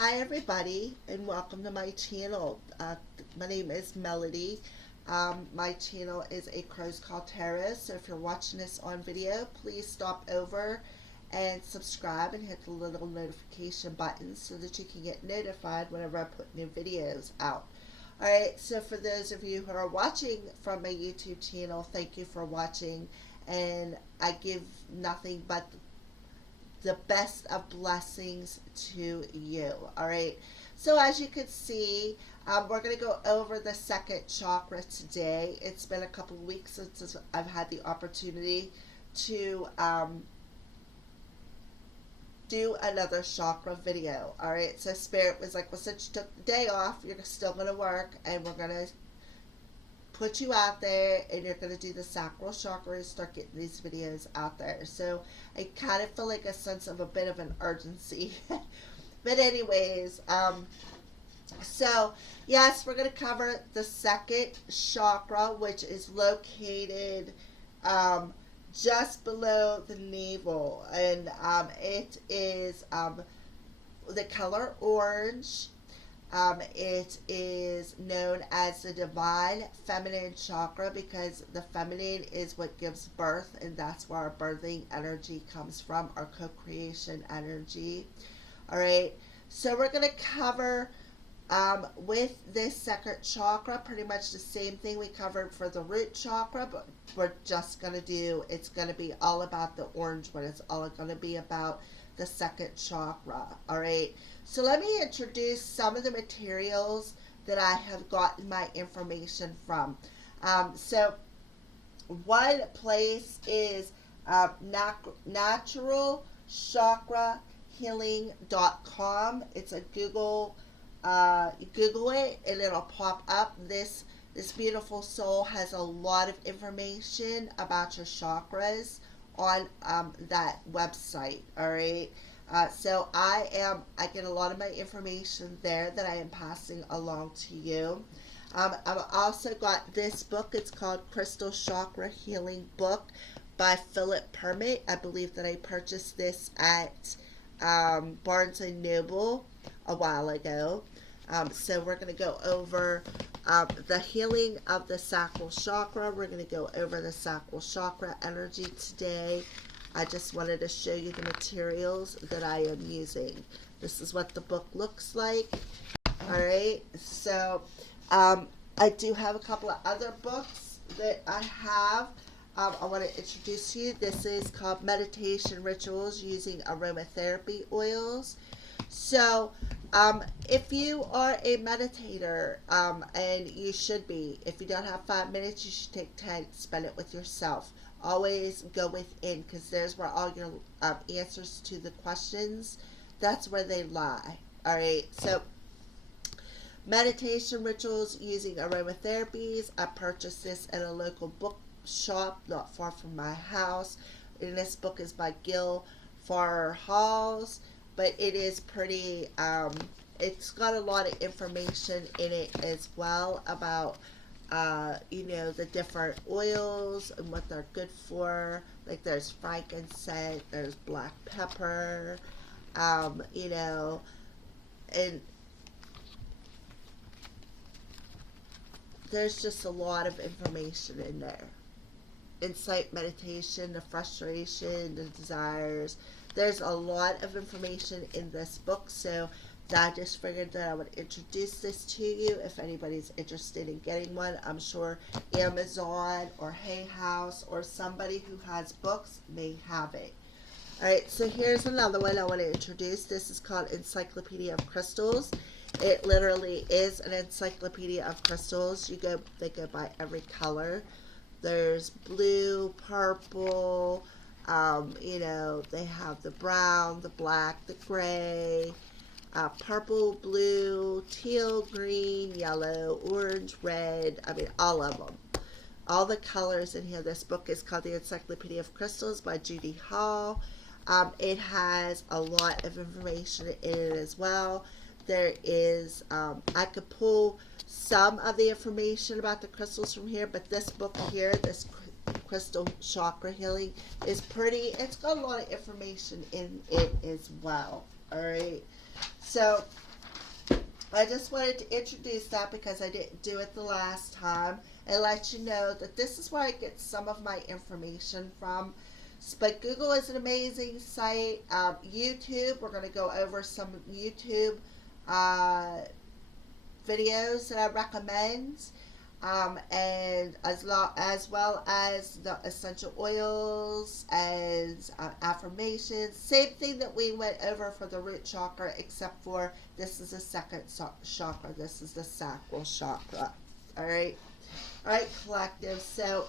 Hi everybody and welcome to my channel. My name is Melody. My channel is A Crow's Call Tarot, so if you're watching this on video, please stop over and subscribe and hit the little notification button so that you can get notified whenever I put new videos out. Alright, so for those of you who are watching from my YouTube channel, thank you for watching, and I give nothing but the best of blessings to you. All right, so as you can see, we're going to go over the second chakra today. It's been a couple of weeks since I've had the opportunity to do another chakra video. All right, so Spirit was like, well, since you took the day off, you're still going to work, and we're going to put you out there, and you're going to do the sacral chakra and start getting these videos out there. So I kind of feel like a sense of a bit of an urgency. But anyways, so yes, we're going to cover the second chakra, which is located just below the navel, and it is the color orange. It is known as the divine feminine chakra because the feminine is what gives birth, and that's where our birthing energy comes from, our co-creation energy. All right, so we're going to cover with this second chakra pretty much the same thing we covered for the root chakra, but we're just going to do, it's going to be all about the orange one. It's all going to be about the second chakra. All right, so let me introduce some of the materials that I have gotten my information from. So one place is naturalchakrahealing.com. It's a Google, you Google it and it'll pop up. This beautiful soul has a lot of information about your chakras on that website. All right, so I get a lot of my information there that I am passing along to you. I've also got this book. It's called Crystal Chakra Healing Book by Philip Permit. I believe that I purchased this at Barnes and Noble a while ago. So we're going to go over the healing of the sacral chakra. We're going to go over the sacral chakra energy today. I just wanted to show you the materials that I am using. This is what the book looks like. All right, so I do have a couple of other books that I have. I want to introduce you. This is called Meditation Rituals Using Aromatherapy Oils. So if you are a meditator, and you should be, if you don't have 5 minutes, you should take 10, spend it with yourself. Always go within, because there's where all your answers to the questions, that's where they lie. All right, so meditation rituals using aromatherapies. I purchased this at a local bookshop not far from my house, and this book is by Gil Farrar Halls, but it is pretty, it's got a lot of information in it as well about the different oils and what they're good for. Like there's frankincense, there's black pepper, and there's just a lot of information in there. Insight, meditation, the frustration, the desires. There's a lot of information in this book, so I just figured that I would introduce this to you if anybody's interested in getting one. I'm sure Amazon or Hay House or somebody who has books may have it. Alright, so here's another one I want to introduce. This is called Encyclopedia of Crystals. It literally is an encyclopedia of crystals. They go by every color. There's blue, purple, they have the brown, the black, the gray, purple, blue, teal, green, yellow, orange, red. I mean, all of them. All the colors in here. This book is called The Encyclopedia of Crystals by Judy Hall. It has a lot of information in it as well. There is, I could pull some of the information about the crystals from here, but this book here, this Crystal Chakra Healing, is pretty. It's got a lot of information in it as well. All right. So I just wanted to introduce that because I didn't do it the last time and let you know that this is where I get some of my information from. But Google is an amazing site. YouTube, we're going to go over some YouTube uh, videos that I recommend, and as well as the essential oils and affirmations. Same thing that we went over for the root chakra, except for this is the second chakra. This is the sacral chakra. All right, collective. So.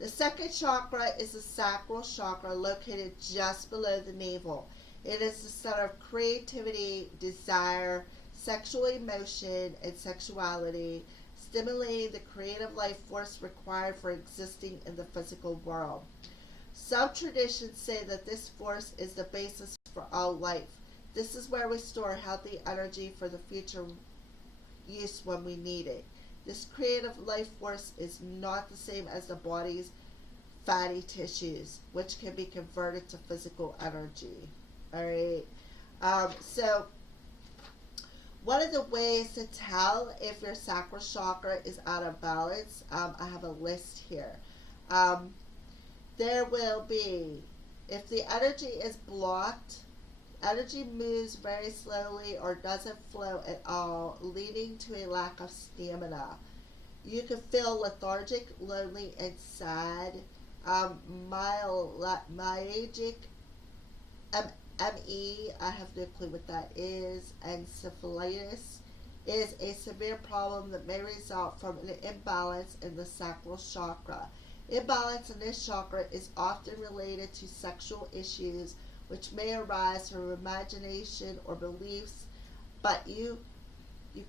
The second chakra is the sacral chakra located just below the navel. It is the center of creativity, desire, sexual emotion, and sexuality, stimulating the creative life force required for existing in the physical world. Some traditions say that this force is the basis for all life. This is where we store healthy energy for the future use when we need it. This creative life force is not the same as the body's fatty tissues, which can be converted to physical energy. All right. So, one of the ways to tell if your sacral chakra is out of balance, I have a list here. Um, there will be, if the energy is blocked, energy moves very slowly or doesn't flow at all, leading to a lack of stamina. You can feel lethargic, lonely, and sad. Myalgic, ME, I have no clue what that is, and syphilitis is a severe problem that may result from an imbalance in the sacral chakra. Imbalance in this chakra is often related to sexual issues which may arise from imagination or beliefs, but you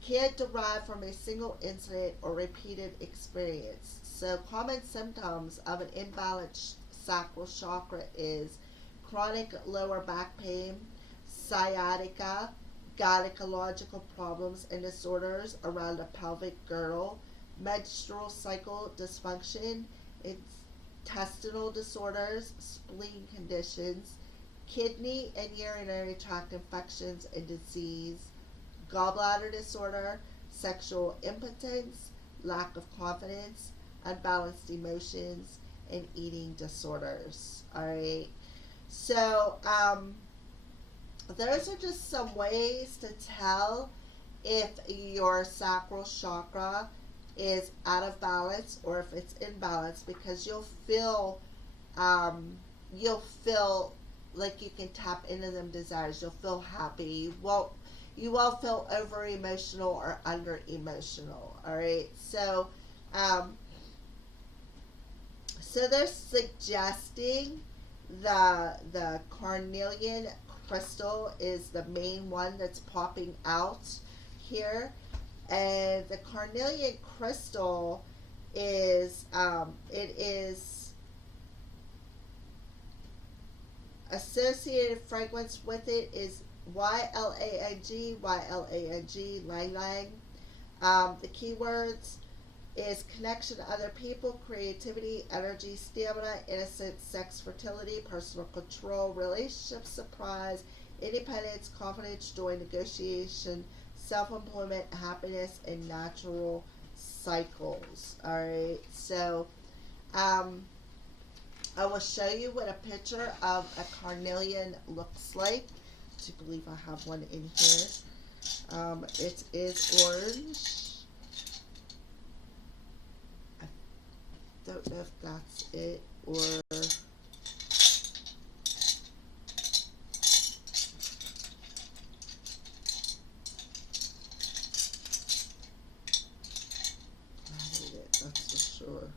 can't derive from a single incident or repeated experience. So common symptoms of an imbalanced sacral chakra is chronic lower back pain, sciatica, gynecological problems and disorders around the pelvic girdle, menstrual cycle dysfunction, intestinal disorders, spleen conditions, kidney and urinary tract infections and disease, gallbladder disorder, sexual impotence, lack of confidence, unbalanced emotions, and eating disorders. All right. So, those are just some ways to tell if your sacral chakra is out of balance or if it's in balance, because um, you'll feel like you can tap into them desires. You'll feel happy. You won't feel over emotional or under emotional. All right. Um, so they're suggesting the carnelian crystal is the main one that's popping out here, and the carnelian crystal is it is associated fragrance with it is ylang, lang lang. The keywords is connection to other people, creativity, energy, stamina, innocence, sex, fertility, personal control, relationship, surprise, independence, confidence, joy, negotiation, self-employment, happiness, and natural cycles. All right. So, I will show you what a picture of a carnelian looks like. I believe I have one in here. It is orange. Don't know if that's it or I hate it, that's for sure.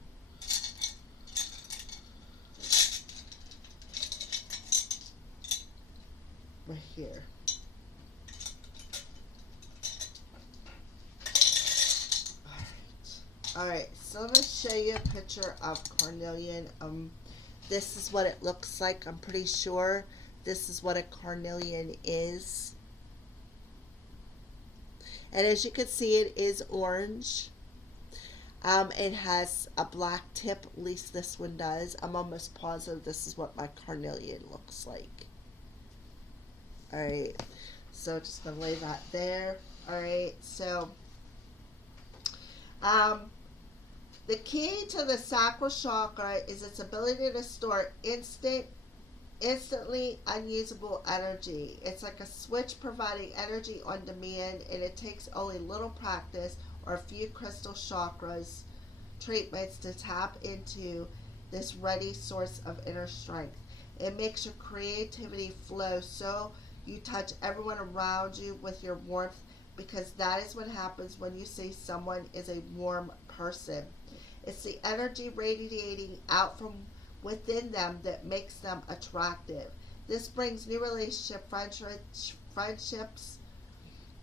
Right here. Alright, so I'm going to show you a picture of carnelian. This is what it looks like. I'm pretty sure this is what a carnelian is. And as you can see, it is orange. It has a black tip, at least this one does. I'm almost positive this is what my carnelian looks like. Alright, so So just going to lay that there. All right. So um, the key to the sacral chakra is its ability to store instantly unusable energy. It's like a switch providing energy on demand, and it takes only little practice or a few crystal chakras treatments to tap into this ready source of inner strength. It makes your creativity flow so you touch everyone around you with your warmth, because that is what happens when you say someone is a warm person. It's the energy radiating out from within them that makes them attractive. This brings new friendships,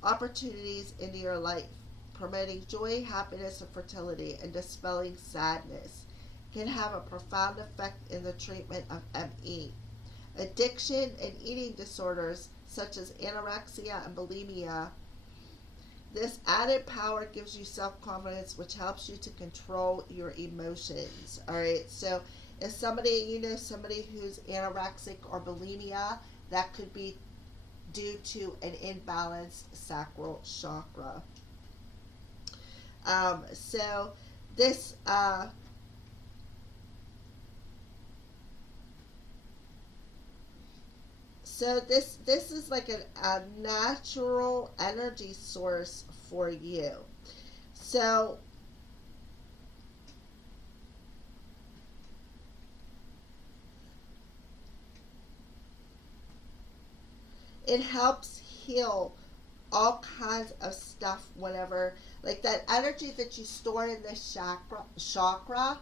opportunities into your life, promoting joy, happiness, and fertility, and dispelling sadness. Can have a profound effect in the treatment of ME. Addiction and eating disorders such as anorexia and bulimia. This added power gives you self-confidence, which helps you to control your emotions. All right, so if somebody who's anorexic or bulimia, that could be due to an imbalanced sacral chakra. So this this is like a natural energy source for you. So it helps heal all kinds of stuff whenever, like that energy that you store in this chakra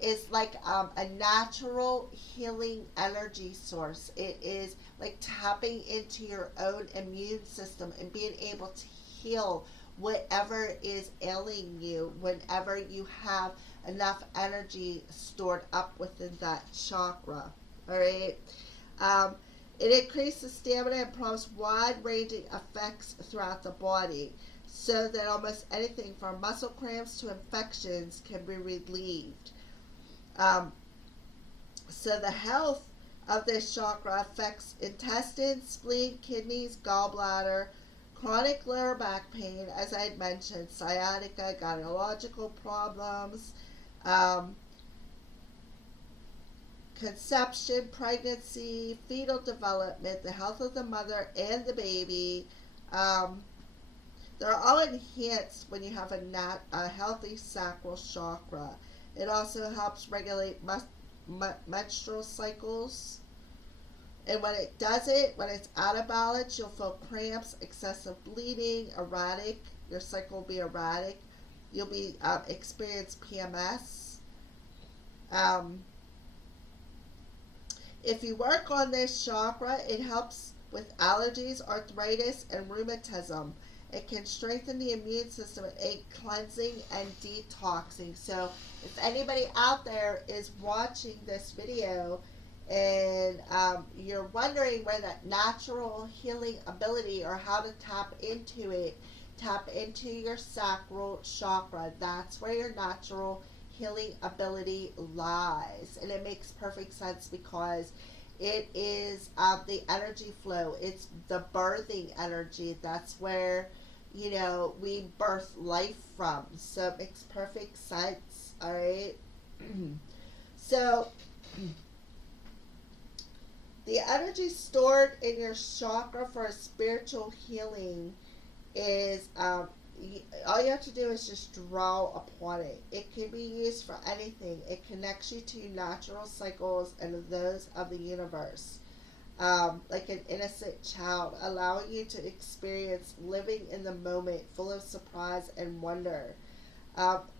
is like a natural healing energy source. It is like tapping into your own immune system and being able to heal whatever is ailing you whenever you have enough energy stored up within that chakra. All right. Um, it increases stamina and promotes wide-ranging effects throughout the body, so that almost anything from muscle cramps to infections can be relieved. Um, so the health of this chakra affects intestines, spleen, kidneys, gallbladder, chronic lower back pain, as I had mentioned, sciatica, gynecological problems, um, conception, pregnancy, fetal development, the health of the mother and the baby. Um, they're all enhanced when you have a healthy sacral chakra. It also helps regulate menstrual cycles. And when it does it, when it's out of balance, you'll feel cramps, excessive bleeding, erratic. Your cycle will be erratic. You'll be experience PMS. Um, if you work on this chakra, it helps with allergies, arthritis, and rheumatism. It can strengthen the immune system and aid cleansing and detoxing. So if anybody out there is watching this video and you're wondering where that natural healing ability or how to tap into it, tap into your sacral chakra. That's where your natural healing ability lies. And it makes perfect sense because it is the energy flow. It's the birthing energy. That's where, we birth life from. So it makes perfect sense. All right. So the energy stored in your chakra for a spiritual healing is all you have to do is just draw upon it. It can be used for anything. It connects you to natural cycles and those of the universe. Like an innocent child, allowing you to experience living in the moment, full of surprise and wonder.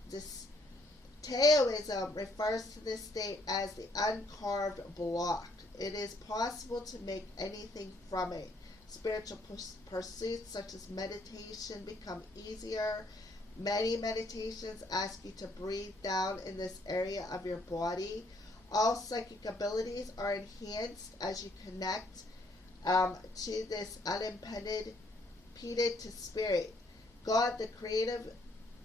This Taoism refers to this state as the uncarved block. It is possible to make anything from it. Spiritual pursuits such as meditation become easier. Many meditations ask you to breathe down in this area of your body. All psychic abilities are enhanced as you connect to this unimpeded to spirit. God, the creative,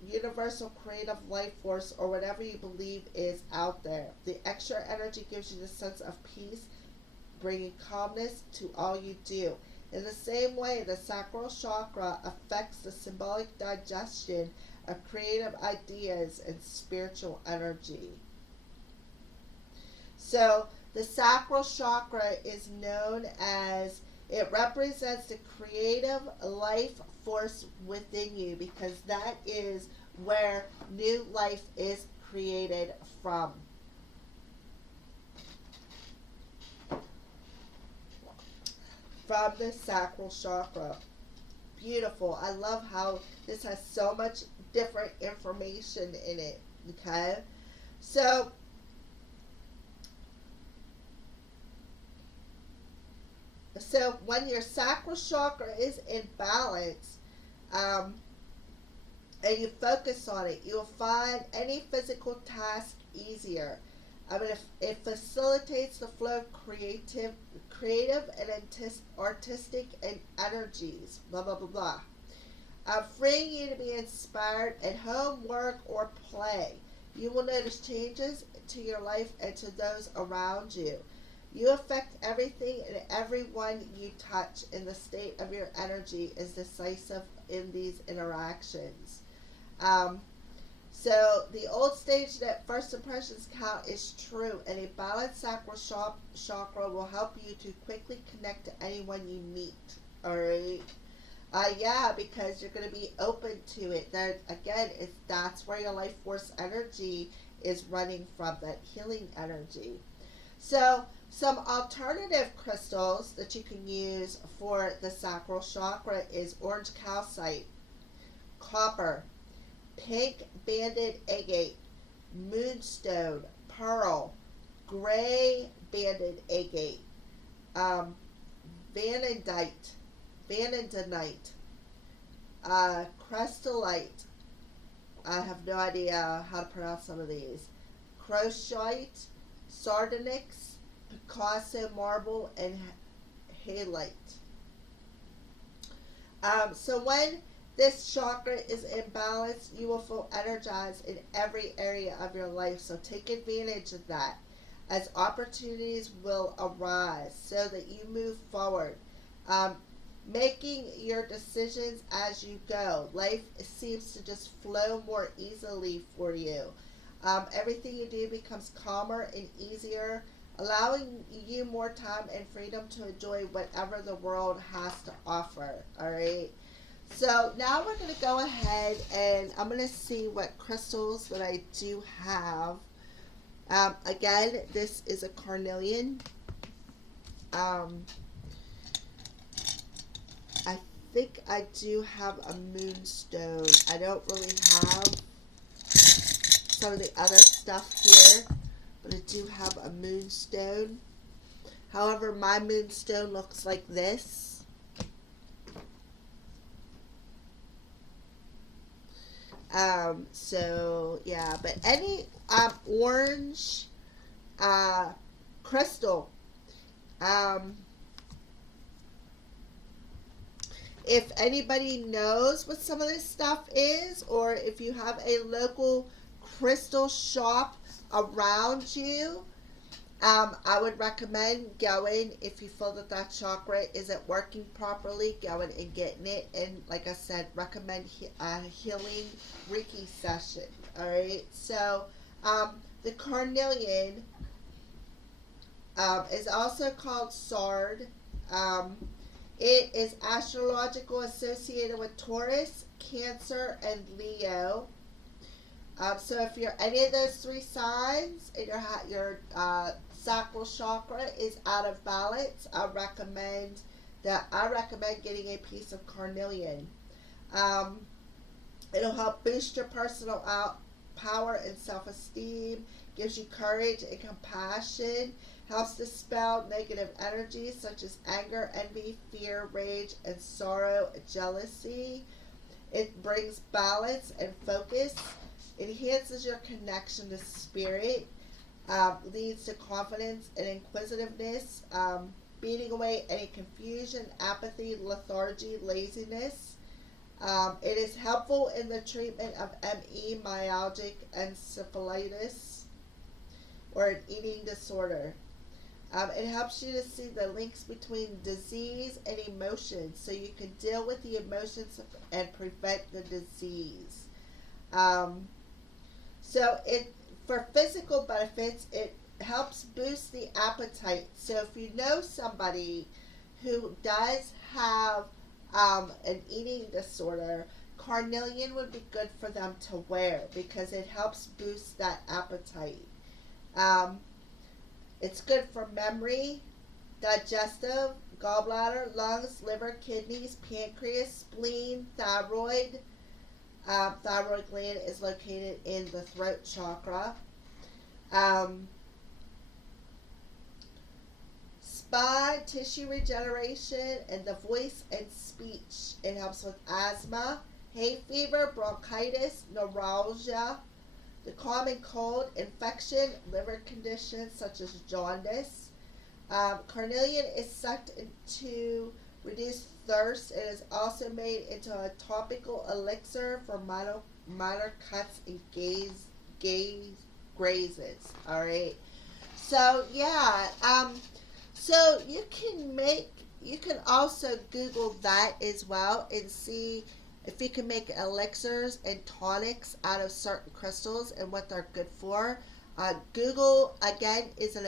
universal creative life force, or whatever you believe is out there. The extra energy gives you the sense of peace, bringing calmness to all you do. In the same way, the sacral chakra affects the symbolic digestion of creative ideas and spiritual energy. So, the sacral chakra is known as, it represents the creative life force within you, because that is where new life is created from. From the sacral chakra. Beautiful. I love how this has so much different information in it. Okay? So, when your sacral chakra is in balance, and you focus on it, you'll find any physical task easier. I mean, it facilitates the flow of creative and artistic and energies. Blah blah blah blah. Freeing you to be inspired at home, work, or play. You will notice changes to your life and to those around you. You affect everything and everyone you touch, and the state of your energy is decisive in these interactions. So the old stage that first impressions count is true, and a balanced sacral chakra will help you to quickly connect to anyone you meet. All right. Yeah, because you're going to be open to it. There again, that's where your life force energy is running from, that healing energy. So, some alternative crystals that you can use for the sacral chakra is orange calcite, copper, pink banded agate, moonstone, pearl, gray banded agate, vanadite, crystallite. I have no idea how to pronounce some of these. Croceite, sardonyx, Picasso marble, and halite. So when this chakra is in balance, you will feel energized in every area of your life. So take advantage of that, as opportunities will arise so that you move forward. Making your decisions as you go. Life seems to just flow more easily for you. Everything you do becomes calmer and easier, allowing you more time and freedom to enjoy whatever the world has to offer. All right. So now we're going to go ahead and I'm going to see what crystals that I do have. Again, this is a carnelian. I think I do have a moonstone. I don't really have some of the other stuff here, but I do have a moonstone. However, my moonstone looks like this. So yeah, but any orange crystal, if anybody knows what some of this stuff is, or if you have a local crystal shop around you, I would recommend going, if you feel that that chakra isn't working properly, going and getting it. And like I said, recommend a healing Reiki session. All right. So the carnelian is also called sard. It is astrological associated with Taurus, Cancer, and Leo. So if you're any of those three signs and your sacral chakra is out of balance, I recommend getting a piece of carnelian. It'll help boost your personal power and self-esteem, gives you courage and compassion, helps dispel negative energies such as anger, envy, fear, rage, and sorrow, jealousy. It brings balance and focus, enhances your connection to spirit, leads to confidence and inquisitiveness, beating away any confusion, apathy, lethargy, laziness. It is helpful in the treatment of ME, myalgic encephalitis, or an eating disorder. It helps you to see the links between disease and emotions so you can deal with the emotions and prevent the disease. Um, so it for physical benefits, it helps boost the appetite. So if you know somebody who does have an eating disorder, carnelian would be good for them to wear because it helps boost that appetite. Um, it's good for memory, digestive, gallbladder, lungs, liver, kidneys, pancreas, spleen, thyroid. Thyroid gland is located in the throat chakra. Um, Spine, tissue regeneration, and the voice and speech. It helps with asthma, hay fever, bronchitis, neuralgia, the common cold, infection, liver conditions such as jaundice. Carnelian is sucked to reduce thirst. It is also made into a topical elixir for minor cuts and grazes. All right. So yeah. So you can also Google that as well and see if you can make elixirs and tonics out of certain crystals and what they're good for. Google again is an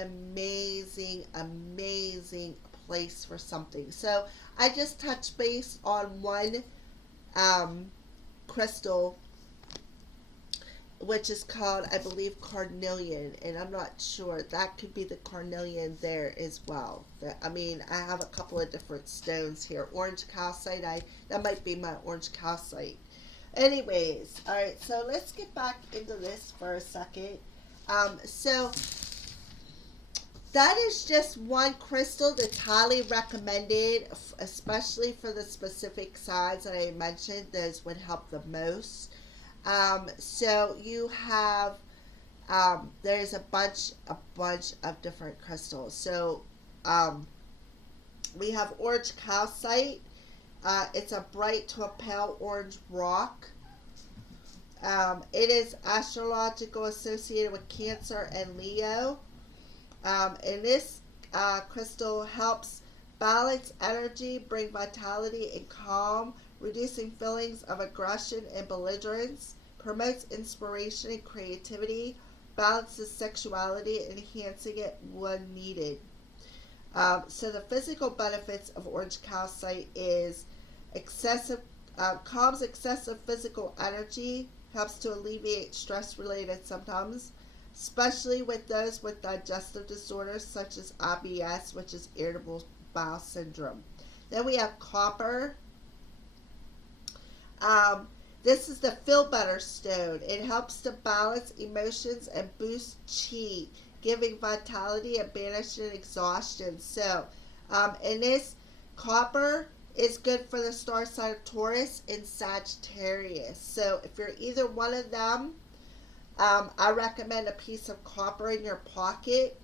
amazing place for something. So I just touched base on one crystal, which is called, I believe, carnelian, and I'm not sure. That could be the carnelian there as well. I mean, I have a couple of different stones here. Orange calcite, that might be my orange calcite. Anyways, all right, so let's get back into this for a second. So that is just one crystal that's highly recommended, especially for the specific signs that I mentioned. Those would help the most. So you have there's a bunch of different crystals. So we have orange calcite. It's a bright to a pale orange rock. It is astrological associated with Cancer and Leo. And this crystal helps balance energy, bring vitality and calm, reducing feelings of aggression and belligerence, promotes inspiration and creativity, balances sexuality, enhancing it when needed. So the physical benefits of orange calcite is excessive, calms excessive physical energy, helps to alleviate stress-related symptoms, especially with those with digestive disorders such as IBS, which is irritable bowel syndrome. Then we have copper. This is the feel better stone. It helps to balance emotions and boost chi, giving vitality and banishing exhaustion. So, and this copper is good for the star sign of Taurus and Sagittarius. So, if you're either one of them, I recommend a piece of copper in your pocket.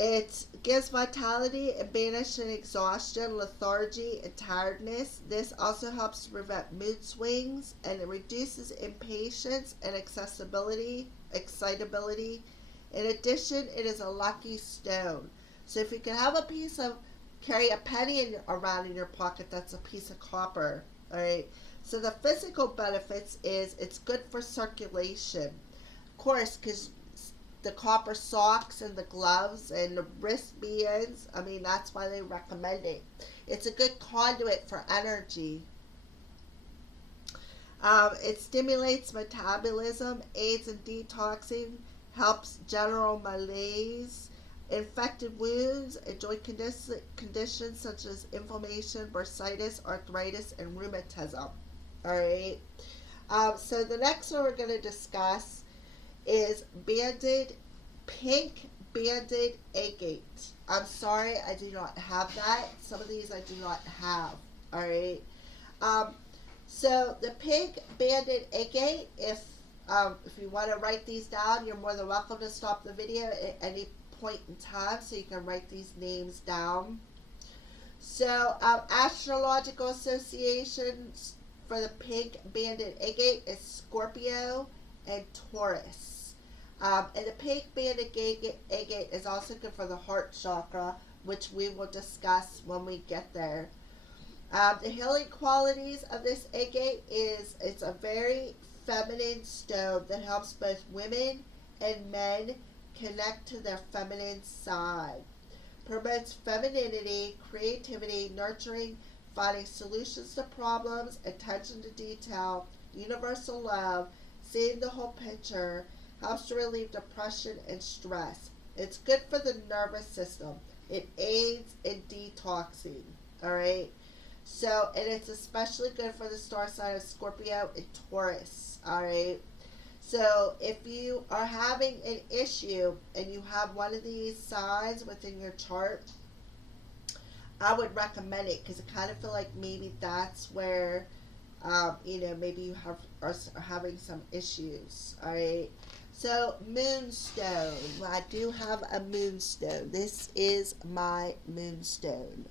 It gives vitality and banishes exhaustion, lethargy, and tiredness. This also helps to prevent mood swings, and it reduces impatience and excitability. In addition, it is a lucky stone. So if you can have carry a penny around in your pocket, that's a piece of copper. All right. So the physical benefits is it's good for circulation. Of course, because the copper socks and the gloves and the wristbands, I mean, that's why they recommend it. It's a good conduit for energy. It stimulates metabolism, aids in detoxing, helps general malaise, infected wounds, and joint conditions such as inflammation, bursitis, arthritis, and rheumatism. All right. So the next one we're going to discuss is pink banded agate. I'm sorry, I do not have that. Some of these I do not have. All right. So the pink banded agate, if you want to write these down, you're more than welcome to stop the video at any point in time so you can write these names down. So astrological associations for the pink banded agate is Scorpio and Taurus. And the pink banded agate is also good for the heart chakra, which we will discuss when we get there. The healing qualities of this agate is it's a very feminine stone that helps both women and men connect to their feminine side. Promotes femininity, creativity, nurturing, finding solutions to problems, attention to detail, universal love, seeing the whole picture, helps to relieve depression and stress. It's good for the nervous system. It aids in detoxing. Alright? So, and it's especially good for the star sign of Scorpio and Taurus. Alright? So, if you are having an issue and you have one of these signs within your chart, I would recommend it because I kind of feel like maybe that's where, maybe you are having some issues. Alright? So, Moonstone. I do have a Moonstone. This is my Moonstone.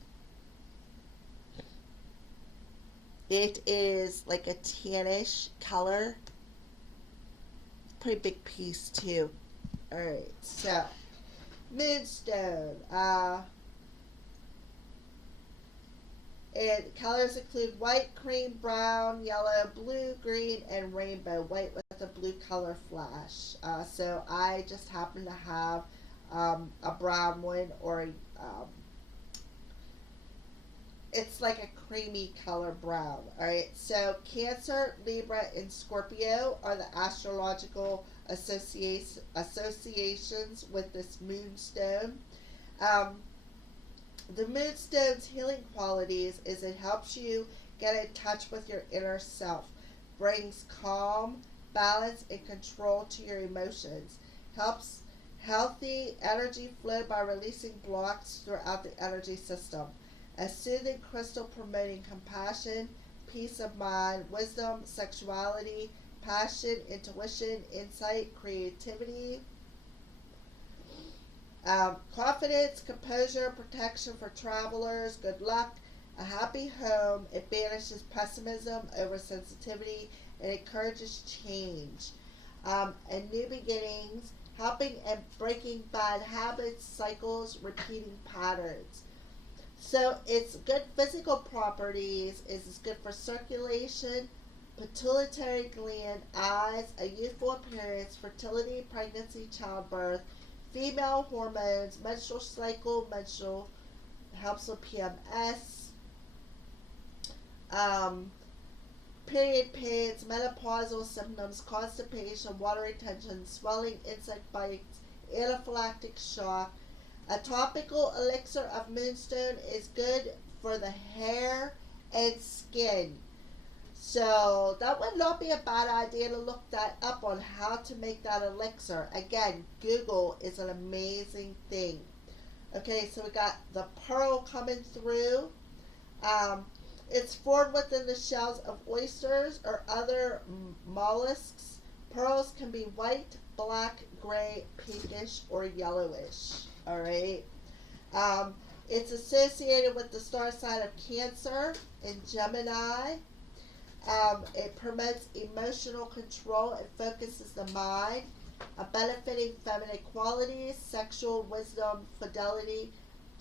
It is like a tannish color. Pretty big piece too. Alright, so Moonstone. And colors include white, cream, brown, yellow, blue, green, and rainbow. White with a blue color flash. So I just happen to have a brown one, or it's like a creamy color brown. Alright, so Cancer, Libra, and Scorpio are the astrological associations with this Moonstone. The Moonstone's healing qualities is it helps you get in touch with your inner self, brings calm, balance, and control to your emotions, helps healthy energy flow by releasing blocks throughout the energy system. A soothing crystal promoting compassion, peace of mind, wisdom, sexuality, passion, intuition, insight, creativity, confidence, composure, protection for travelers, good luck, a happy home. It banishes pessimism, oversensitivity, and encourages change. And new beginnings, helping and breaking bad habits, cycles, repeating patterns. So its good physical properties is it's good for circulation, pituitary gland, eyes, a youthful appearance, fertility, pregnancy, childbirth, female hormones, menstrual cycle, helps with PMS, period pains, menopausal symptoms, constipation, water retention, swelling, insect bites, anaphylactic shock. A topical elixir of Moonstone is good for the hair and skin. So that would not be a bad idea to look that up on how to make that elixir. Again, Google is an amazing thing. Okay, so we got the pearl coming through. It's formed within the shells of oysters or other mollusks. Pearls can be white, black, gray, pinkish, or yellowish. Alright. It's associated with the star sign of Cancer and Gemini. It promotes emotional control and focuses the mind, benefiting feminine qualities, sexual wisdom, fidelity,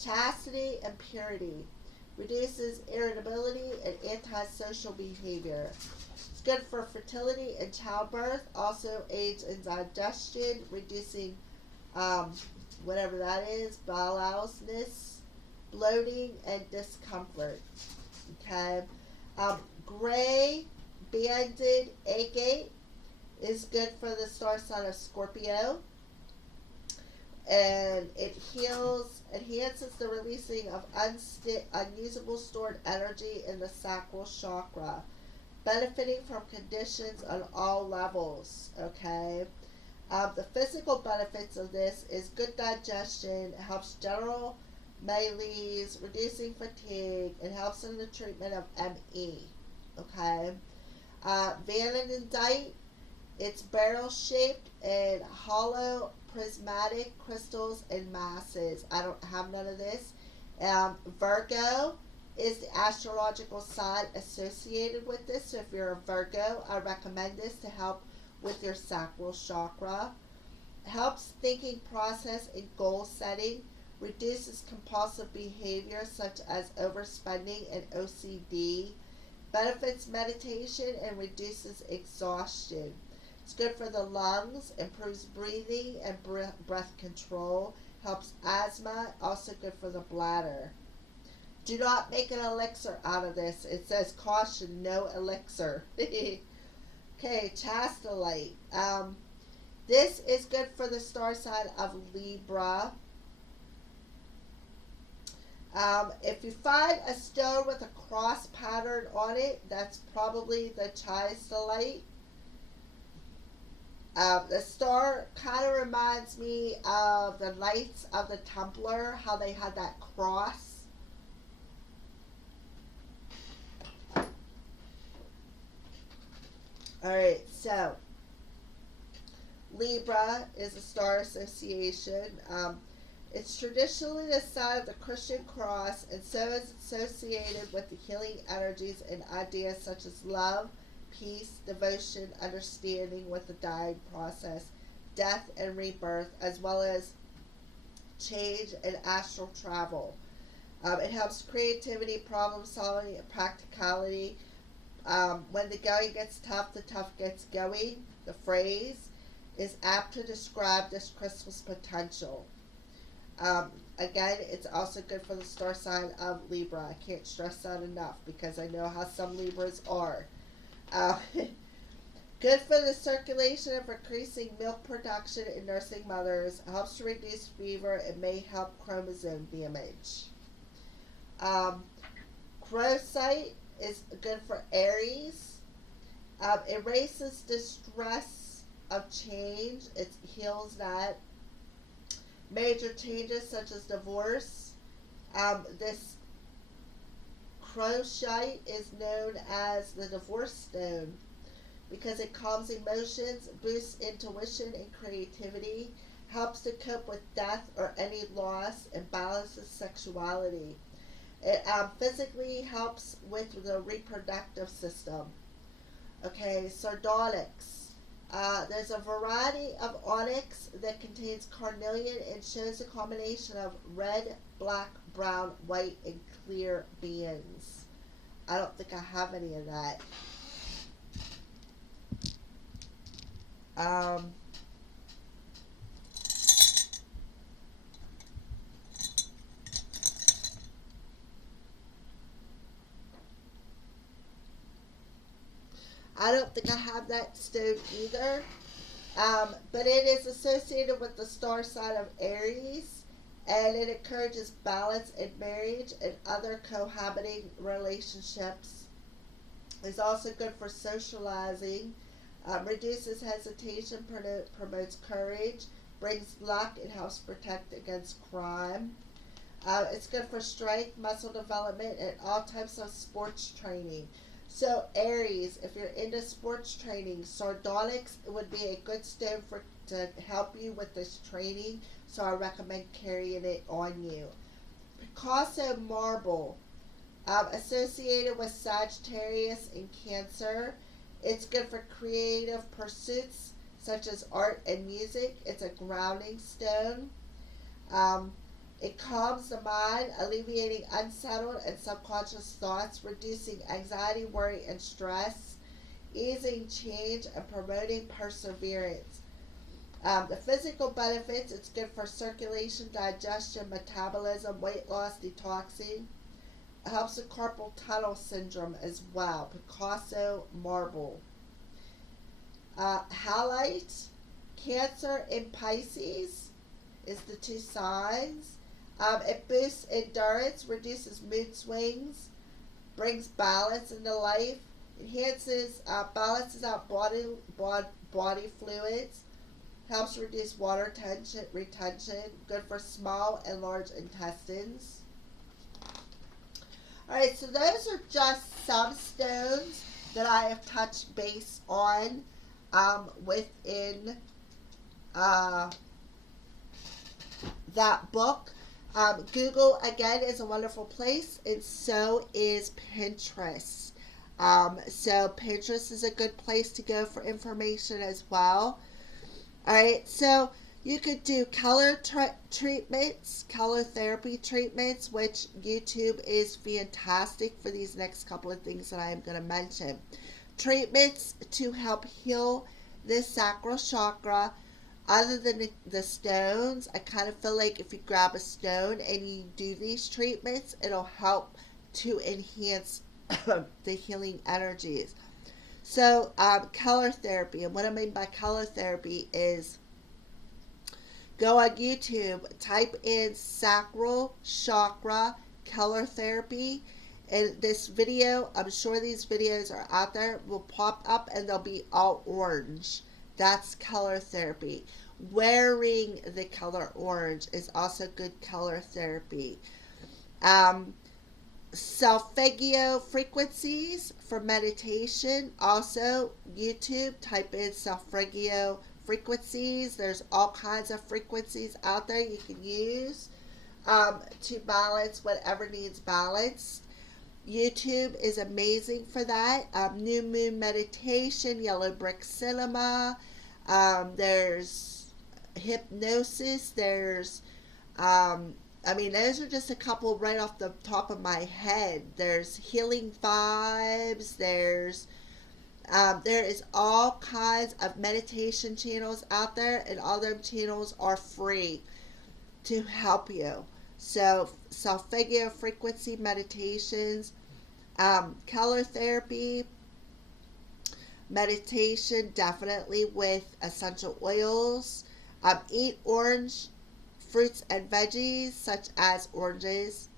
chastity, and purity. Reduces irritability and antisocial behavior. It's good for fertility and childbirth. Also aids in digestion, reducing whatever that is, bowelness, bloating, and discomfort. Okay. Gray banded agate is good for the star sign of Scorpio, and it enhances the releasing of unusable stored energy in the sacral chakra, benefiting from conditions on all levels. Okay. The physical benefits of this is good digestion, it helps general malaise, reducing fatigue, it helps in the treatment of ME. Okay. Vanadite, it's barrel shaped and hollow prismatic crystals and masses. I don't have none of this. Virgo is the astrological sign associated with this. So if you're a Virgo, I recommend this to help with your sacral chakra. Helps thinking process and goal setting. Reduces compulsive behavior such as overspending and OCD. Benefits meditation and reduces exhaustion. It's good for the lungs, improves breathing and breath control, helps asthma, also good for the bladder. Do not make an elixir out of this. It says caution, no elixir. Okay, chastolite. This is good for the star sign of Libra. If you find a stone with a cross pattern on it, that's probably the chastolite. The star kind of reminds me of the Knights of the Templar, how they had that cross. Alright, so Libra is a star association. It's traditionally the sign of the Christian cross, and so is associated with the healing energies and ideas such as love, peace, devotion, understanding with the dying process, death and rebirth, as well as change and astral travel. It helps creativity, problem solving, and practicality. When the going gets tough, the tough gets going. The phrase is apt to describe this crystal's potential. Again, it's also good for the star sign of Libra. I can't stress that enough because I know how some Libras are. Good for the circulation and increasing milk production in nursing mothers. Helps to reduce fever. It may help chromosome damage. Crocite is good for Aries. Erases distress of change. It heals that. Major changes such as divorce. This crocite is known as the divorce stone because it calms emotions, boosts intuition and creativity, helps to cope with death or any loss, and balances sexuality. It physically helps with the reproductive system. Okay, sardonyx. There's a variety of onyx that contains carnelian and shows a combination of red, black, brown, white, and clear bands. I don't think I have any of that. I don't think I have that stone either. But it is associated with the star sign of Aries, and it encourages balance in marriage and other cohabiting relationships. It's also good for socializing, reduces hesitation, promotes courage, brings luck, and helps protect against crime. It's good for strength, muscle development, and all types of sports training. So Aries, if you're into sports training, sardonyx would be a good stone to help you with this training. So I recommend carrying it on you. Picasso marble, associated with Sagittarius and Cancer. It's good for creative pursuits such as art and music. It's a grounding stone. It calms the mind, alleviating unsettled and subconscious thoughts, reducing anxiety, worry, and stress, easing change, and promoting perseverance. The physical benefits, it's good for circulation, digestion, metabolism, weight loss, detoxing. It helps with carpal tunnel syndrome as well. Picasso marble. Halite, Cancer and Pisces is the two signs. It boosts endurance, reduces mood swings, brings balance into life, enhances, balances out body fluids, helps reduce water retention, good for small and large intestines. Alright, so those are just some stones that I have touched base on within that book. Google, again, is a wonderful place, and so is Pinterest. So Pinterest is a good place to go for information as well. Alright, so You could do color treatments, color therapy treatments, which YouTube is fantastic for these next couple of things that I am going to mention. Treatments to help heal the sacral chakra. Other than the stones, I kind of feel like if you grab a stone and you do these treatments, it'll help to enhance the healing energies. So, color therapy, and what I mean by color therapy is go on YouTube, type in Sacral Chakra color therapy, and this video, I'm sure these videos are out there, will pop up and they'll be all orange. That's color therapy. Wearing the color orange is also good color therapy. Solfeggio frequencies for meditation. Also, YouTube, type in solfeggio frequencies. There's all kinds of frequencies out there you can use to balance whatever needs balanced. YouTube is amazing for that. New Moon Meditation, Yellow Brick Cinema. There's hypnosis. There's, those are just a couple right off the top of my head. There's Healing Vibes. There is all kinds of meditation channels out there, and all them channels are free to help you. So, solfeggio frequency meditations, color therapy, meditation, definitely with essential oils. Eat orange fruits and veggies such as oranges,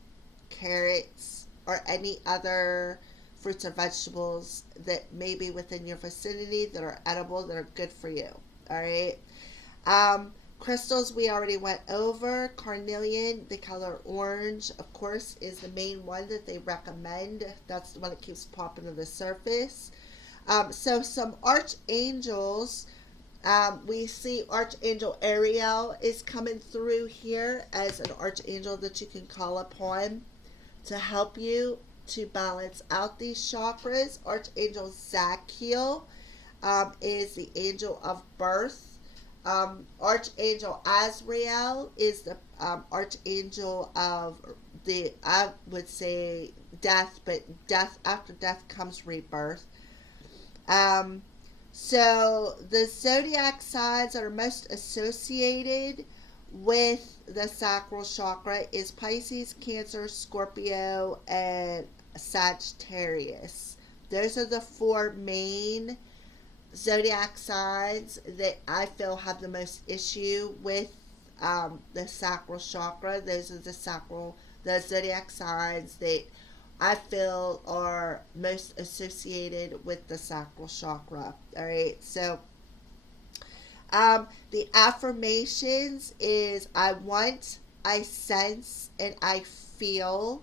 carrots, or any other fruits or vegetables that may be within your vicinity that are edible, that are good for you. All right. Crystals we already went over. Carnelian, the color orange, of course, is the main one that they recommend. That's the one that keeps popping to the surface. So some archangels, we see Archangel Ariel is coming through here as an archangel that you can call upon to help you to balance out these chakras. Archangel Zachiel is the angel of birth. Archangel Azrael is the archangel of the, I would say, death, but death, after death comes rebirth. So the zodiac signs that are most associated with the sacral chakra is Pisces, Cancer, Scorpio, and Sagittarius. Those are the four main zodiac signs that I feel have the most issue with the sacral chakra. Those are the zodiac signs that I feel are most associated with the sacral chakra. All right, so the affirmations is I want, I sense, and I feel.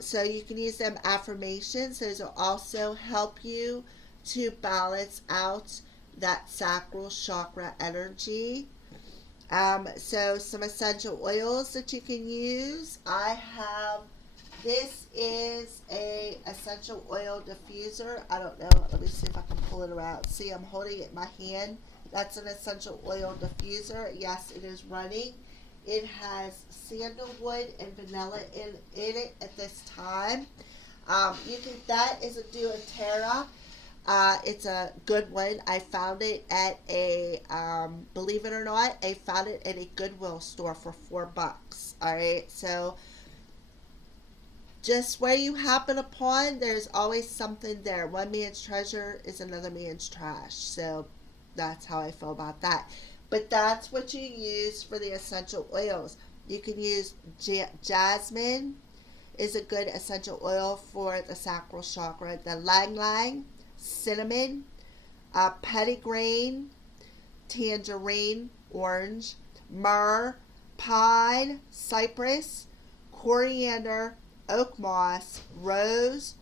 So you can use them affirmations. Those will also help you to balance out that sacral chakra energy. So some essential oils that you can use. This is a essential oil diffuser. I don't know. Let me see if I can pull it around. See, I'm holding it in my hand. That's an essential oil diffuser. Yes, it is running. It has sandalwood and vanilla in it at this time. That is a doTERRA. It's a good one. I found it at believe it or not, I found it at a Goodwill store for $4. All right, so just where you happen upon, there's always something there. One man's treasure is another man's trash. So that's how I feel about that. But that's what you use for the essential oils. You can use jasmine is a good essential oil for the sacral chakra. The ylang ylang, cinnamon, petitgrain, tangerine, orange, myrrh, pine, cypress, coriander, oak moss, rose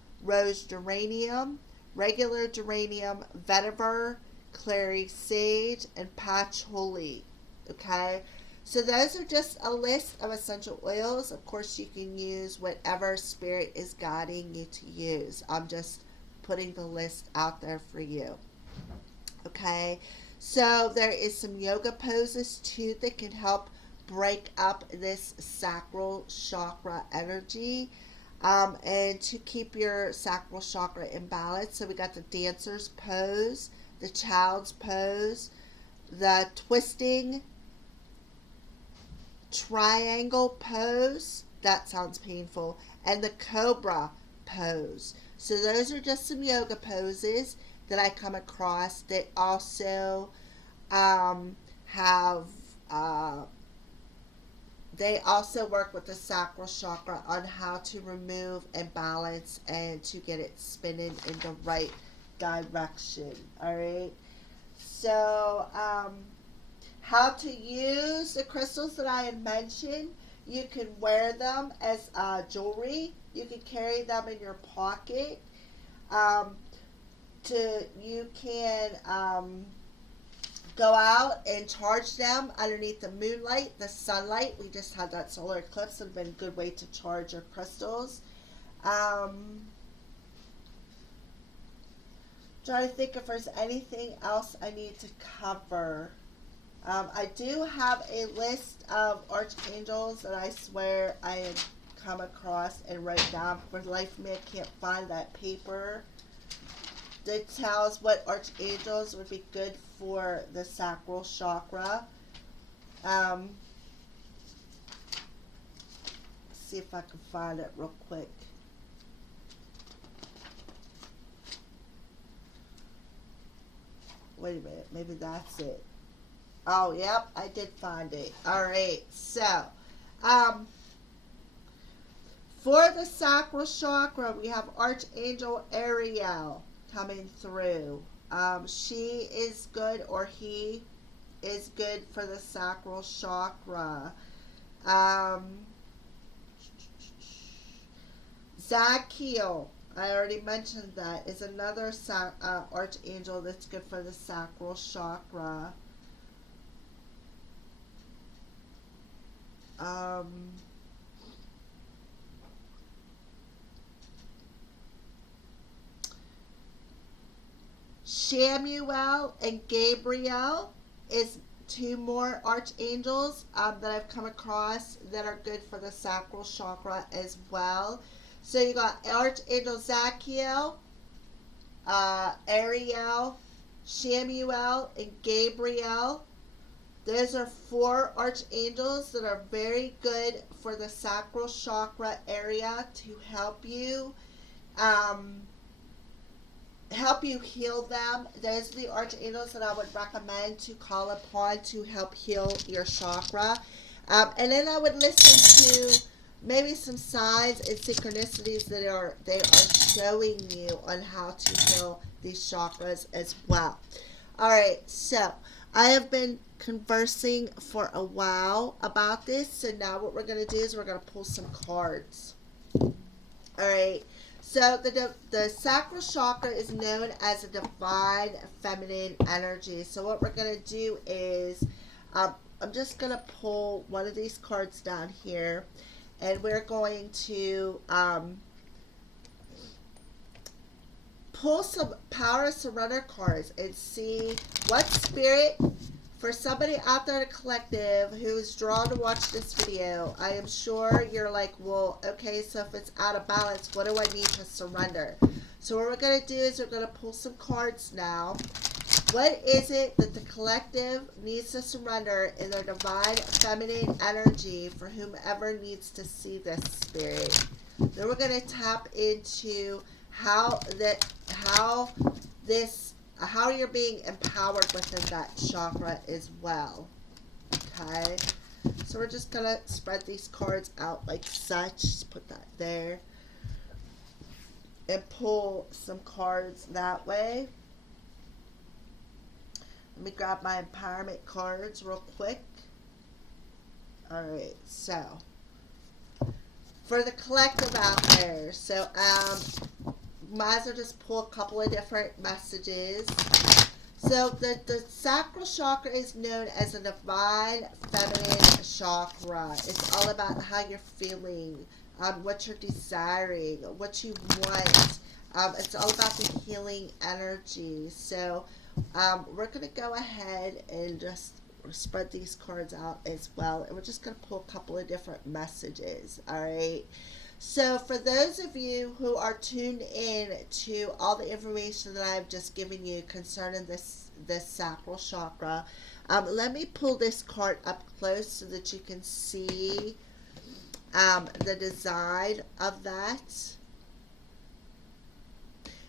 geranium, regular geranium, vetiver, clary sage, and patchouli. Okay, so those are just a list of essential oils. Of course, you can use whatever spirit is guiding you to use. I'm just putting the list out there for you. Okay, So there is some yoga poses too that can help break up this sacral chakra energy, and to keep your sacral chakra in balance. So we got the dancer's pose, the child's pose, the twisting triangle pose. That sounds painful. And the cobra pose. So those are just some yoga poses that I come across that also have they also work with the sacral chakra on how to remove imbalance and to get it spinning in the right direction. All right. So, how to use the crystals that I had mentioned. You can wear them as jewelry. You can carry them in your pocket. Um, you can go out and charge them underneath the moonlight, the sunlight. We just had that solar eclipse. It would have been a good way to charge your crystals. Trying to think if there's anything else I need to cover. I do have a list of archangels that I swear I had come across and write down. For the life of me, I can't find that paper that tells what archangels would be good for the sacral chakra. See if I can find it real quick. Wait a minute, maybe that's it. Oh, yep, I did find it. All right, so for the sacral chakra, we have Archangel Ariel coming through. She is good, or he is good for the sacral chakra. Zachiel, I already mentioned that, is another archangel that's good for the sacral chakra. Shamuel and Gabriel is two more archangels that I've come across that are good for the sacral chakra as well. So you got Archangel Zachiel, Ariel, Shamuel, and Gabriel. Those are four archangels that are very good for the sacral chakra area to help you heal them. Those are the archangels that I would recommend to call upon to help heal your chakra. And then I would listen to maybe some signs and synchronicities that they are showing you on how to heal these chakras as well. All right, so I have been conversing for a while about this, so now what we're going to do is we're going to pull some cards. All right. So the sacral chakra is known as a divine feminine energy. So what we're going to do is I'm just going to pull one of these cards down here, and we're going to pull some power surrender cards and see what spirit, for somebody out there in the collective who's drawn to watch this video, I am sure you're like, well, okay, so if it's out of balance, what do I need to surrender? So what we're going to do is we're going to pull some cards now. What is it that the collective needs to surrender in their divine feminine energy for whomever needs to see this spirit? Then we're going to tap into how you're being empowered within that chakra as well. Okay, so we're just gonna spread these cards out like such. Just put that there and pull some cards that way. Let me grab my empowerment cards real quick. All right, so for the collective out there, so might as well just pull a couple of different messages. So the sacral chakra is known as a divine feminine chakra. It's all about how you're feeling, what you're desiring, what you want. It's all about the healing energy. So we're going to go ahead and just spread these cards out as well. And we're just going to pull a couple of different messages. All right. So for those of you who are tuned in to all the information that I've just given you concerning this sacral chakra, let me pull this card up close so that you can see the design of that.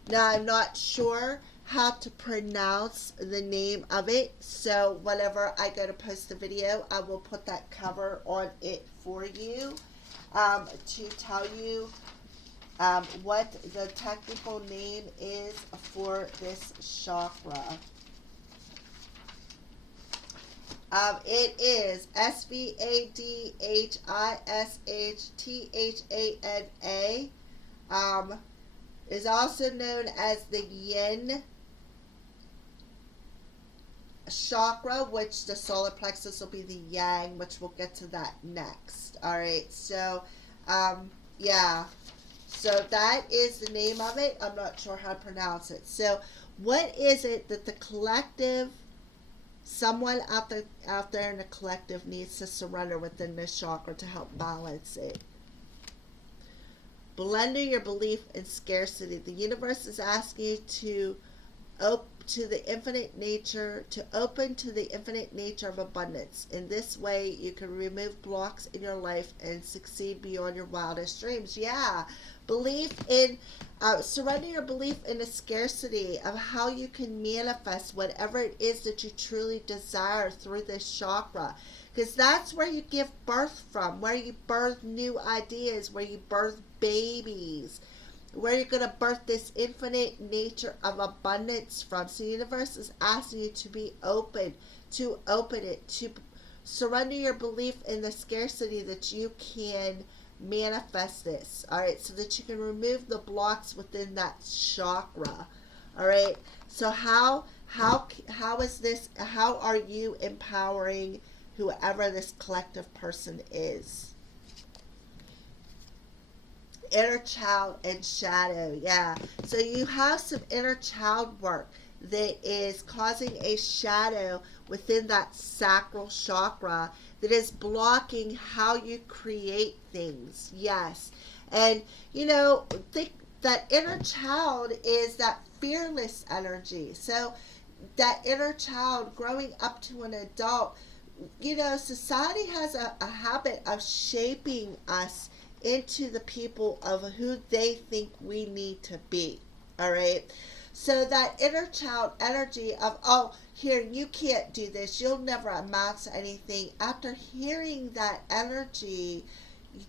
Now, I'm not sure how to pronounce the name of it, so whenever I go to post the video, I will put that cover on it for you to tell you what the technical name is for this chakra. It is Svadhisthana. Is also known as the yin chakra, which the solar plexus will be the yang, which we'll get to that next. All right, so yeah, so that is the name of it. I'm not sure how to pronounce it. So what is it that the collective, someone out there in the collective, needs to surrender within this chakra to help balance it? Blending your belief in scarcity. The universe is asking you to open to the infinite nature of abundance. In this way, you can remove blocks in your life and succeed beyond your wildest dreams. Yeah, surrender your belief in the scarcity of how you can manifest whatever it is that you truly desire through this chakra. Because that's where you give birth from, where you birth new ideas, where you birth babies, where you're going to birth this infinite nature of abundance from. So the universe is asking you to be open, to open it, to surrender your belief in the scarcity that you can manifest this. All right, so that you can remove the blocks within that chakra. All right, so how is this? How are you empowering whoever this collective person is? Inner child and shadow. Yeah, so you have some inner child work that is causing a shadow within that sacral chakra that is blocking how you create things. Yes, and think that inner child is that fearless energy. So that inner child growing up to an adult, society has a habit of shaping us into the people of who they think we need to be. All right, so that inner child energy of, oh, here, you can't do this, you'll never amount to anything. After hearing that energy,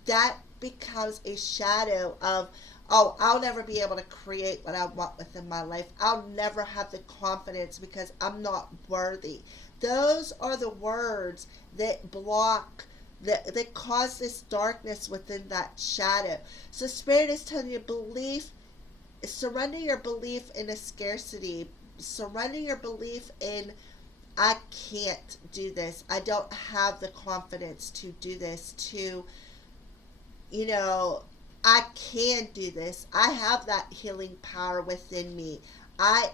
that becomes a shadow of, oh, I'll never be able to create what I want within my life. I'll never have the confidence because I'm not worthy. Those are the words that block, that cause this darkness within that shadow. So Spirit is telling you, surrender your belief in a scarcity. Surrender your belief in, I can't do this. I don't have the confidence to do this, I can do this. I have that healing power within me. I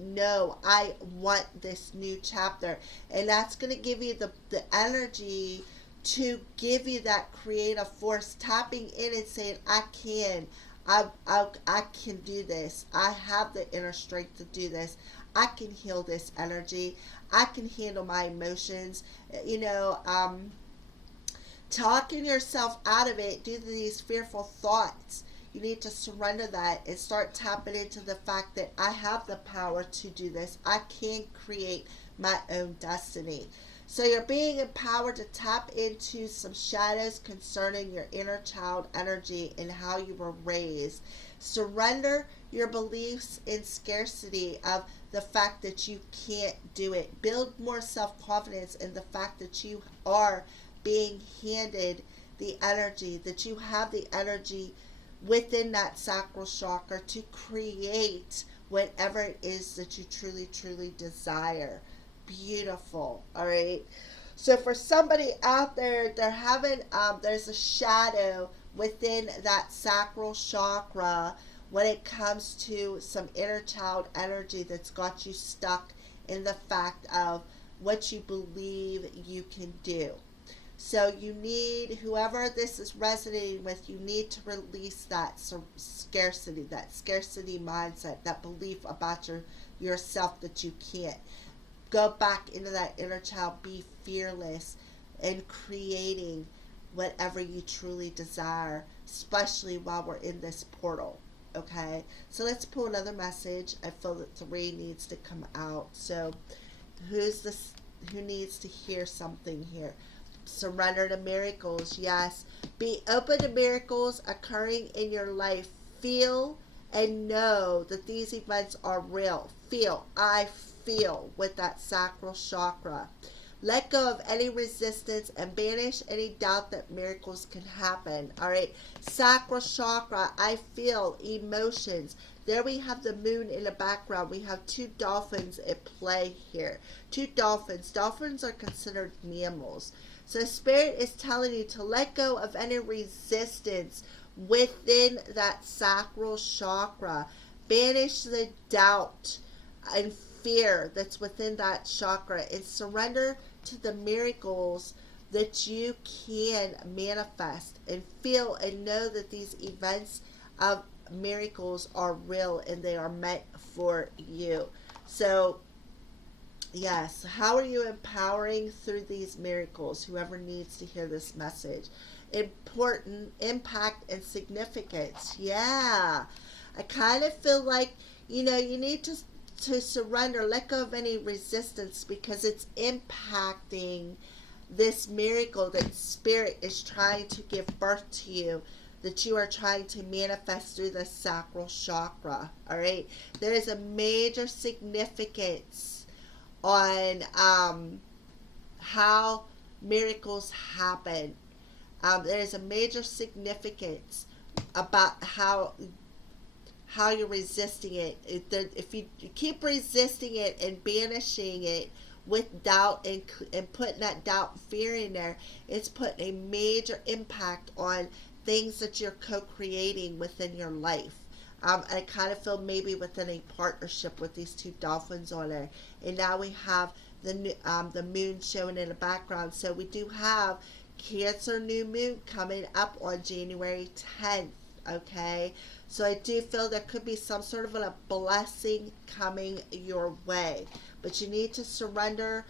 know, I want this new chapter. And that's going to give you the energy to give you that creative force, tapping in and saying, I can do this. I have the inner strength to do this. I can heal this energy. I can handle my emotions. Talking yourself out of it due to these fearful thoughts. You need to surrender that and start tapping into the fact that I have the power to do this. I can create my own destiny. So you're being empowered to tap into some shadows concerning your inner child energy and how you were raised. Surrender your beliefs in scarcity of the fact that you can't do it. Build more self-confidence in the fact that you are being handed the energy, that you have the energy within that sacral chakra to create whatever it is that you truly, truly desire. Beautiful. All right. So for somebody out there, there's a shadow within that sacral chakra when it comes to some inner child energy that's got you stuck in the fact of what you believe you can do. So you need, whoever this is resonating with, you need to release that scarcity mindset, that belief about yourself that you can't. Go back into that inner child, be fearless in creating whatever you truly desire, especially while we're in this portal. Okay, so let's pull another message. I feel that 3 needs to come out. So who's this? Who needs to hear something here? Surrender to miracles. Yes, be open to miracles occurring in your life. Feel and know that these events are real. I feel with that sacral chakra. Let go of any resistance and banish any doubt that miracles can happen. All right. Sacral chakra, I feel emotions. There we have the moon in the background. We have 2 dolphins at play here. 2 dolphins. Dolphins are considered mammals. So Spirit is telling you to let go of any resistance within that sacral chakra. Banish the doubt and fear that's within that chakra and surrender to the miracles that you can manifest, and feel and know that these events of miracles are real and they are meant for you. So yes, how are you empowering through these miracles? Whoever needs to hear this message. Important impact and significance. Yeah. I kind of feel like, you need to surrender, let go of any resistance, because it's impacting this miracle that Spirit is trying to give birth to you, that you are trying to manifest through the sacral chakra. All right. There is a major significance on how miracles happen. There is a major significance about how you're resisting it. If you keep resisting it and banishing it with doubt and putting that doubt and fear in there, it's putting a major impact on things that you're co-creating within your life. I kind of feel maybe within a partnership with these 2 dolphins on there. And now we have the moon showing in the background. So we do have Cancer new moon coming up on January 10th. Okay, so I do feel there could be some sort of a blessing coming your way, but you need to surrender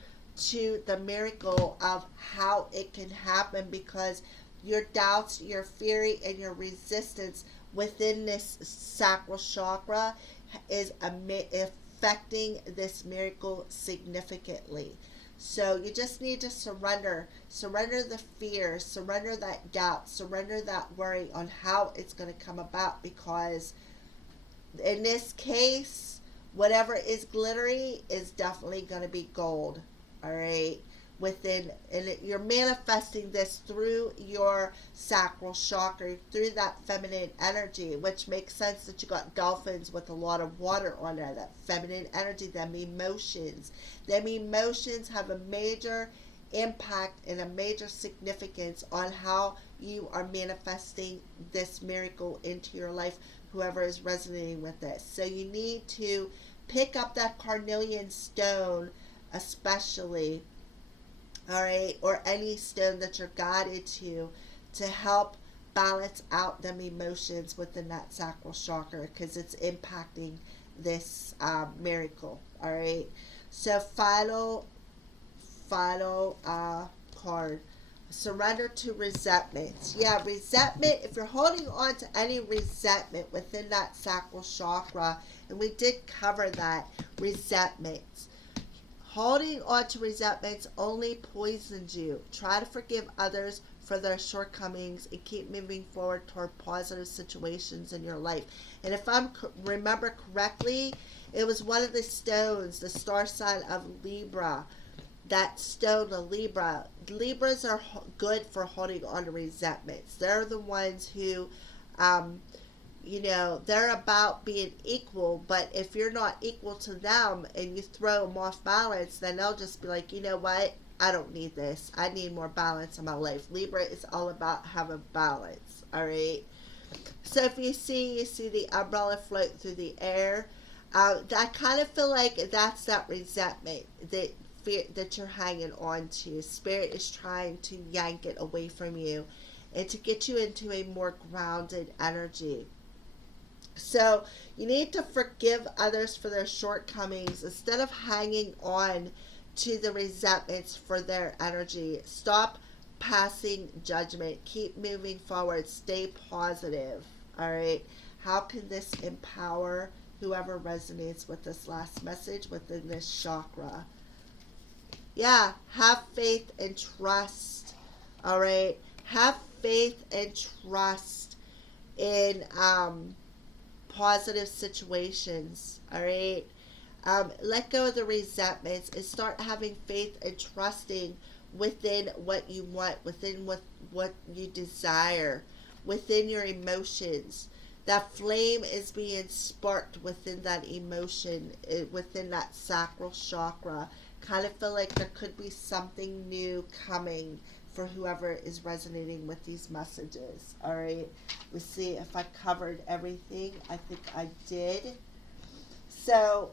to the miracle of how it can happen, because your doubts, your fear, and your resistance within this sacral chakra is affecting this miracle significantly. So you just need to surrender the fear, surrender that doubt, surrender that worry on how it's going to come about, because in this case, whatever is glittery is definitely going to be gold. All right. And you're manifesting this through your sacral chakra, through that feminine energy, which makes sense that you got dolphins with a lot of water on there. That feminine energy, them emotions have a major impact and a major significance on how you are manifesting this miracle into your life, whoever is resonating with this. So you need to pick up that carnelian stone, especially, all right, or any stone that you're guided to help balance out them emotions within that sacral chakra, because it's impacting this miracle. All right, so final card, surrender to resentments. Yeah, resentment, if you're holding on to any resentment within that sacral chakra, and we did cover that, resentments, holding on to resentments only poisons you. Try to forgive others for their shortcomings and keep moving forward toward positive situations in your life. And if I remember correctly, it was one of the stones, the star sign of Libra. That stone, the Libra. Libras are good for holding on to resentments. They're the ones who, they're about being equal, but if you're not equal to them and you throw them off balance, then they'll just be like, you know what? I don't need this. I need more balance in my life. Libra is all about having balance. All right. So if you see the umbrella float through the air. I kind of feel like that's that resentment that fear that you're hanging on to. Spirit is trying to yank it away from you and to get you into a more grounded energy. So you need to forgive others for their shortcomings instead of hanging on to the resentments for their energy. Stop passing judgment. Keep moving forward. Stay positive. All right. How can this empower whoever resonates with this last message within this chakra? Yeah, have faith and trust. All right. Have faith and trust in positive situations. All right. Let go of the resentments and start having faith and trusting within what you want, within what you desire, within your emotions. That flame is being sparked within that emotion, within that sacral chakra. Kind of feel like there could be something new coming for whoever is resonating with these messages. All right. Let's see if I covered everything. I think I did. So,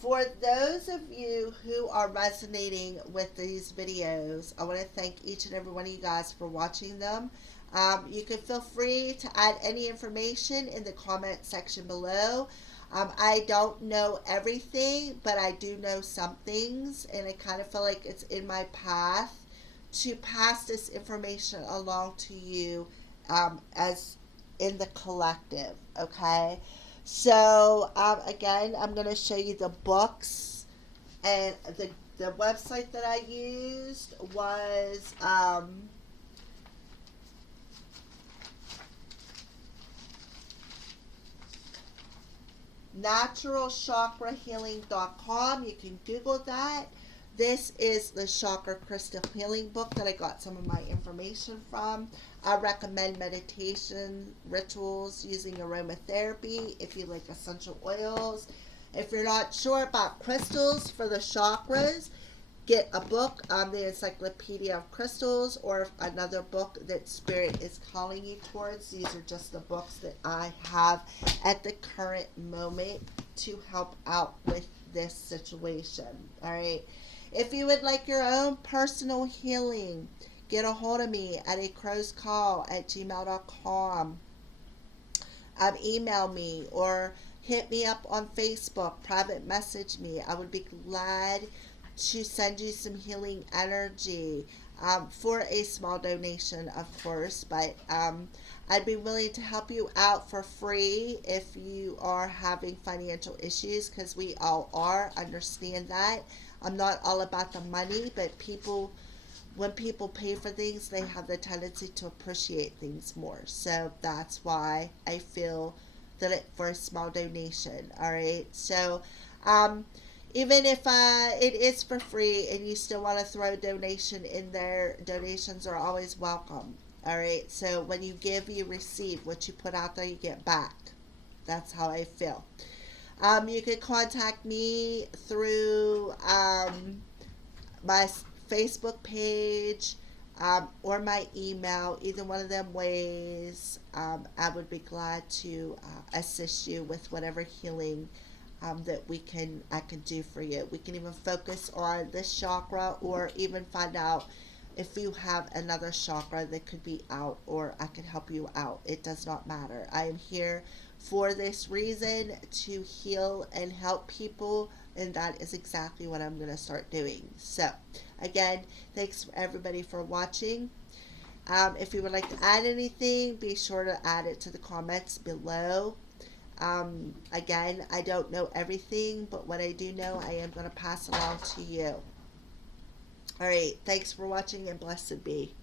for those of you who are resonating with these videos, I want to thank each and every one of you guys for watching them. You can feel free to add any information in the comment section below. I don't know everything, but I do know some things, and I kind of feel like it's in my path to pass this information along to you as in the collective, okay? So, again, I'm going to show you the books, and the website that I used was naturalchakrahealing.com. You can Google that. This is the Chakra Crystal Healing book that I got some of my information from. I recommend meditation rituals using aromatherapy if you like essential oils. If you're not sure about crystals for the chakras, get a book on the Encyclopedia of Crystals or another book that Spirit is calling you towards. These are just the books that I have at the current moment to help out with this situation. All right. If you would like your own personal healing, get a hold of me at acrowscall@gmail.com. Email me or hit me up on Facebook, private message me. I would be glad to send you some healing energy for a small donation, of course, but I'd be willing to help you out for free if you are having financial issues, because we all are. Understand that. I'm not all about the money, but when people pay for things, they have the tendency to appreciate things more. So that's why I feel that for a small donation. All right. So, even if it is for free and you still want to throw a donation in there, donations are always welcome. All right. So when you give, you receive. What you put out there, you get back. That's how I feel. You can contact me through my Facebook page or my email. Either one of them ways, I would be glad to assist you with whatever healing that I can do for you. We can even focus on this chakra, or even find out if you have another chakra that could be out, or I can help you out. It does not matter. I am here for this reason, to heal and help people, and that is exactly what I'm going to start doing. So, again, thanks everybody for watching. If you would like to add anything, be sure to add it to the comments below. Again, I don't know everything, but what I do know, I am going to pass along to you. All right, thanks for watching, and blessed be.